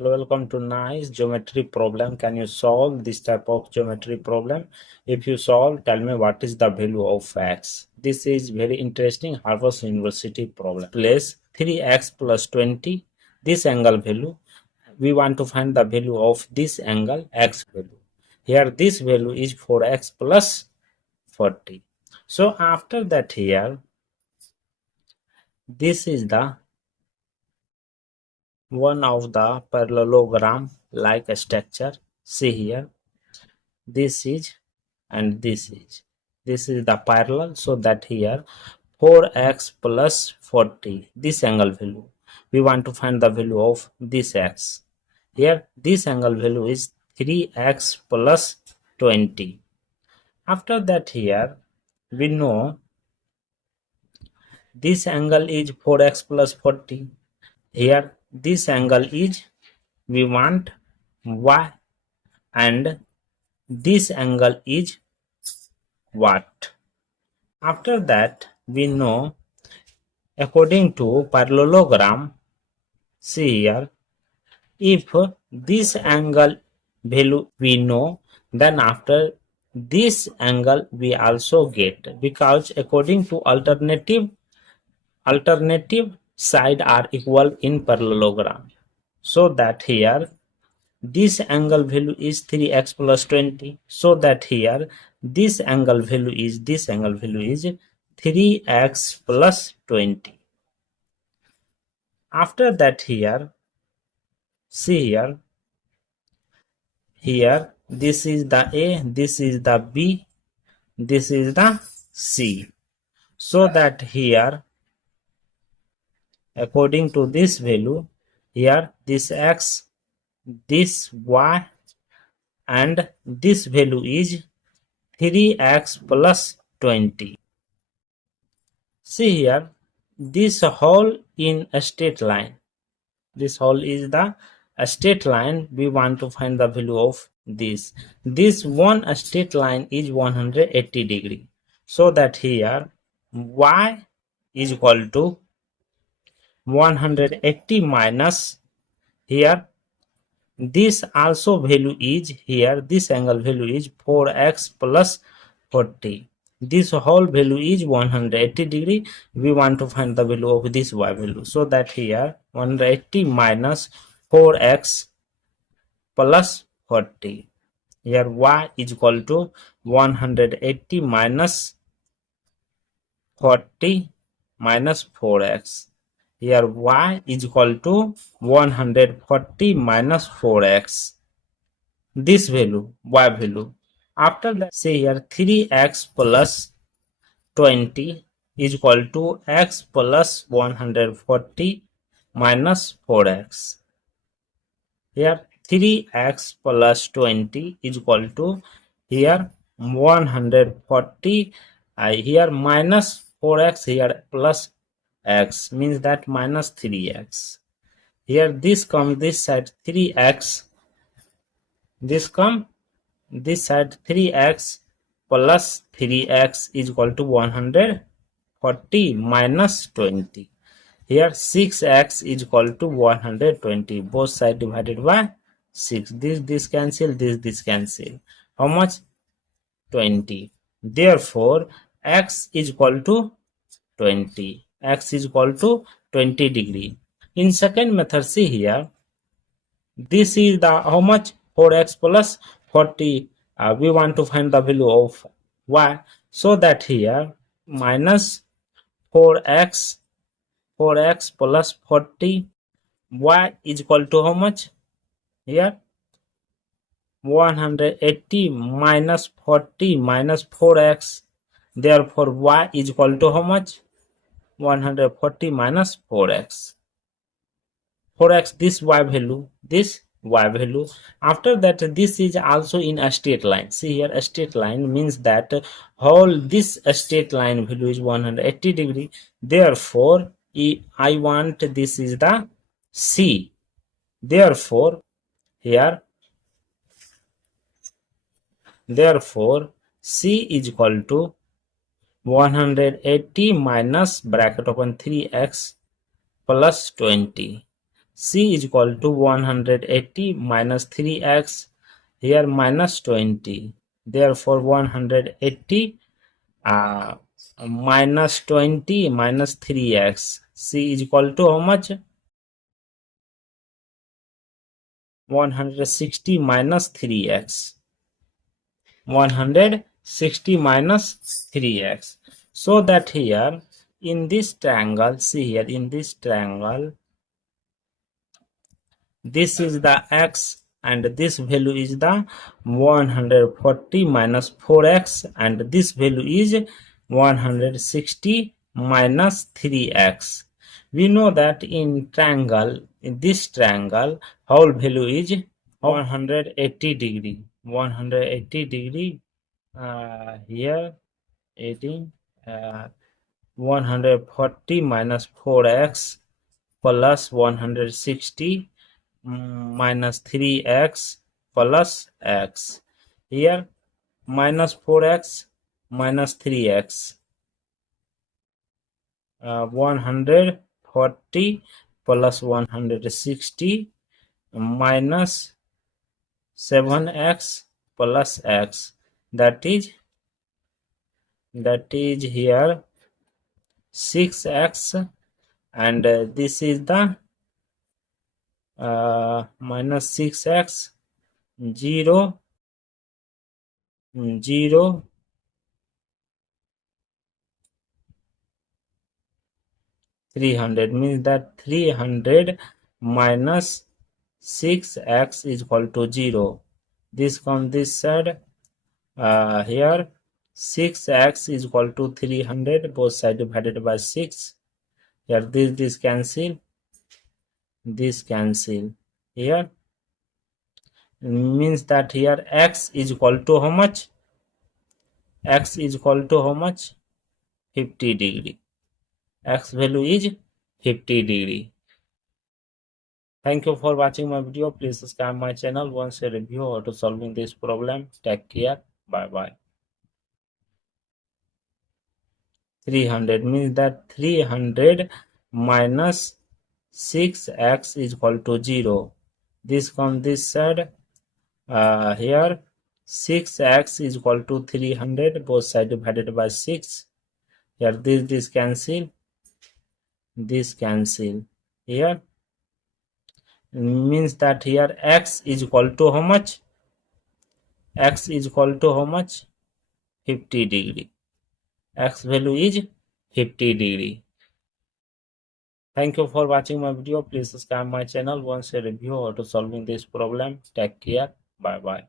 Hello, welcome to nice geometry problem. Can you solve this type of geometry problem? If you solve, tell me what is the value of x. This is very interesting Harvard University problem. Place 3x plus 20, this angle value. We want to find the value of this angle x value. Here this value is 4x plus 40. So after that here, this is the one of the parallelogram like a structure. See here, this is and this is the parallel, so that here 4x plus 40, this angle value, we want to find the value of this x. Here this angle value is 3x plus 20. After that here we know this angle is 4x plus 40. Here this angle is, we want y, and this angle is what. After that we know, according to parallelogram, see here, if this angle value we know, then after this angle we also get, because according to alternative side are equal in parallelogram. So that here this angle value is 3x plus 20, so that here this angle value is 3x plus 20. After that here, see here this is the A, this is the B, this is the C. So that here according to this value, here this x, this y, and this value is 3x plus 20. See here, this whole in a straight line. This whole is the straight line. We want to find the value of this. This one straight line is 180 degree. So that here y is equal to 180 minus, here this also value is, here this angle value is 4x plus 40. This whole value is 180 degree. We want to find the value of this y value. So that here 180 minus 4x plus 40. Here y is equal to 180 minus 40 minus 4x. Here y is equal to 140 minus 4x. This value, y value. After that, say here 3x plus 20 is equal to x plus 140 minus 4x. Here 3x plus 20 is equal to, here 140, here minus 4x, here plus x, means that minus 3x. Here this comes this side 3x, this come this side 3x plus 3x is equal to 140 minus 20. Here 6x is equal to 120, both sides divided by 6. This cancel, this cancel. How much? 20. Therefore x is equal to 20. X is equal to 20 degree. In second method, see here, this is the how much? 4x plus 40. We want to find the value of y. So that here minus 4x plus 40, y is equal to how much? Here 180 minus 40 minus 4x. Therefore y is equal to how much? 140 minus 4x. 4x, this y value, this y value. After that, this is also in a straight line. See here, a straight line means that whole this straight line value is 180 degree. Therefore I want, this is the C. Therefore here, therefore C is equal to 180 minus bracket open 3x plus 20. C is equal to 180 minus 3x, here minus 20. Therefore 180 minus 20 minus 3x. C is equal to how much? 160 minus 3x. 160 minus 3x. So that here in this triangle, see here in this triangle, this is the x and this value is the 140 minus 4x and this value is 160 minus 3x. We know that in triangle, in this triangle, whole value is 180 degree. 180 degree here 18 140 minus 4x plus 160 minus 3x plus x. Here minus 4x minus 3x. 140 plus 160 minus 7x plus x. That is here 6x, and this is the minus 6x 0 0 300, means that 300 minus 6x is equal to 0. This comes this side. Here 6x is equal to 300, both sides divided by 6. Here this cancel, this cancel. Here means that here x is equal to how much? X is equal to how much? 50 degree. X value is 50 degree. Thank you for watching my video. Please subscribe my channel. Once a review how to solving this problem. Take care. Bye bye. 300 means that 300 minus 6x is equal to 0. This comes this side. Here 6x is equal to 300, both sides divided by 6. Here this cancel, this cancel. Here means that here x is equal to how much? X is equal to how much? 50 degree. X value is 50 degree. Thank you for watching my video. Please subscribe my channel. Once a review how to solving this problem. Take care. Bye bye.